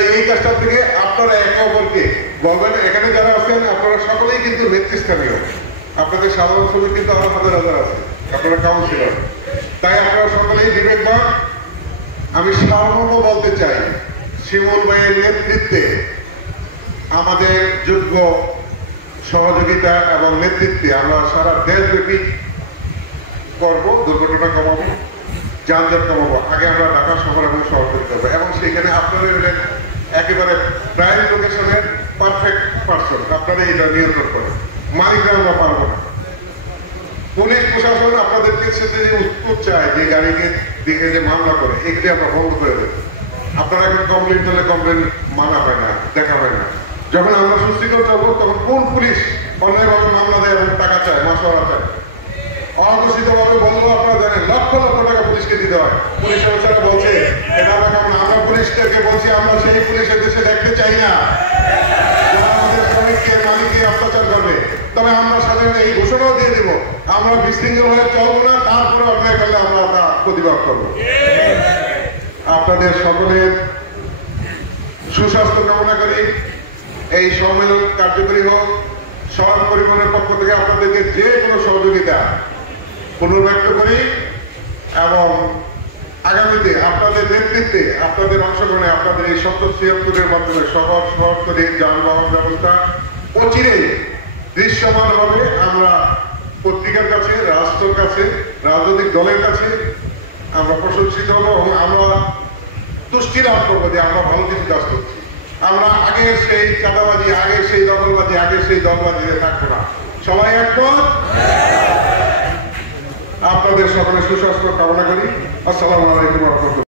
তাই এই কাজটা থেকে আপনারা একে অপরকে বলবেন। এখানে যারা আছেন আপনারা সকলেই কিন্তু নেতৃস্থানীয়, আপনাদের সাধারণ শ্রমিক কিন্তু আরো হাজার হাজার আছে, আপনারা কাউন্সিলর। তাই আপনারা সকলেই বিবেকবান। আমি সার্বভৌম বলতে চাই, শিমুল ভাইয়ের নেতৃত্বে আমাদের যোগ্য সহযোগিতা এবং নেতৃত্বে আমরা সারা দেশব্যাপী করব, দুর্ঘটনা কমাবো, যানজট কমাবো। আগে আমরা ঢাকা শহর এবং শহর করবো এবং সেখানে আপনারা হলেন একেবারে প্রাইম লোকেশনের পারফেক্ট পার্সন, আপনারা এটা নিয়ন্ত্রণ করেন। মালিকরা আমরা পারবো না। পুলিশ প্রশাসন আপনাদেরকে সাথে যে উত্তর চায়, যে গাড়িকে দিকে যে মামলা করে, এগুলি আমরা বন্ধ করে দেব। আপনারা এখন কমপ্লেন করলে কমপ্লেন মানা হয় না, দেখা হয় না। যখন আমরা সুশৃঙ্খল চলবো তখন কোন পুলিশ অন্যায়ভাবে মামলা দেয় এবং টাকা চায়, মাসওয়ারা চায়, অঘোষিতভাবে বলবো আপনারা জানেন লক্ষ লক্ষ টাকা পুলিশকে দিতে হয়। পুলিশ অফিসাররা বলছে এটা আমরা পুলিশদেরকে বলছি আমরা সেই পুলিশের দেশে দেখতে চাই না আমাদের শ্রমিককে মালিককে অত্যাচার করবে। তবে আমরা সাথে এই ঘোষণাও দিয়ে দেব, আমরা বিশৃঙ্খল হয়ে চলবো না, তারপরে অন্যায় করলে আমরা তা প্রতিবাদ করবো। আপনাদের সকলের সুস্বাস্থ্য কামনা করি। এই সম্মেলন কার্যকরী হোক। সড়ক পরিবহনের পক্ষ থেকে আপনাদেরকে যে কোনো সহযোগিতা পুনর্ব্যক্ত করি এবং আগামীতে আপনাদের নেতৃত্বে, আপনাদের অংশগ্রহণে, আপনাদের এই ৭৭-৭৬-এর মাধ্যমে শহর শহরতলির যানবাহন ব্যবস্থা অচিরেই দৃশ্যমান হবে। আমরা পত্রিকার কাছে, রাষ্ট্রের কাছে, রাজনৈতিক দলের কাছে আমরা প্রশংসিত হব এবং আমরা তুষ্টি লাভ করবো যে আমরা ভালো কিছু কাজ করছি। আমরা আগের সেই চাঁদাবাজি, আগের সেই দখলবাজি, আগের সেই দলবাজিতে থাকবো না। সবাই একমত? আপনাদের সকলের সুস্বাস্থ্য কামনা করি। আসসালামু আলাইকুম ওয়া রাহমাতুল্লাহ।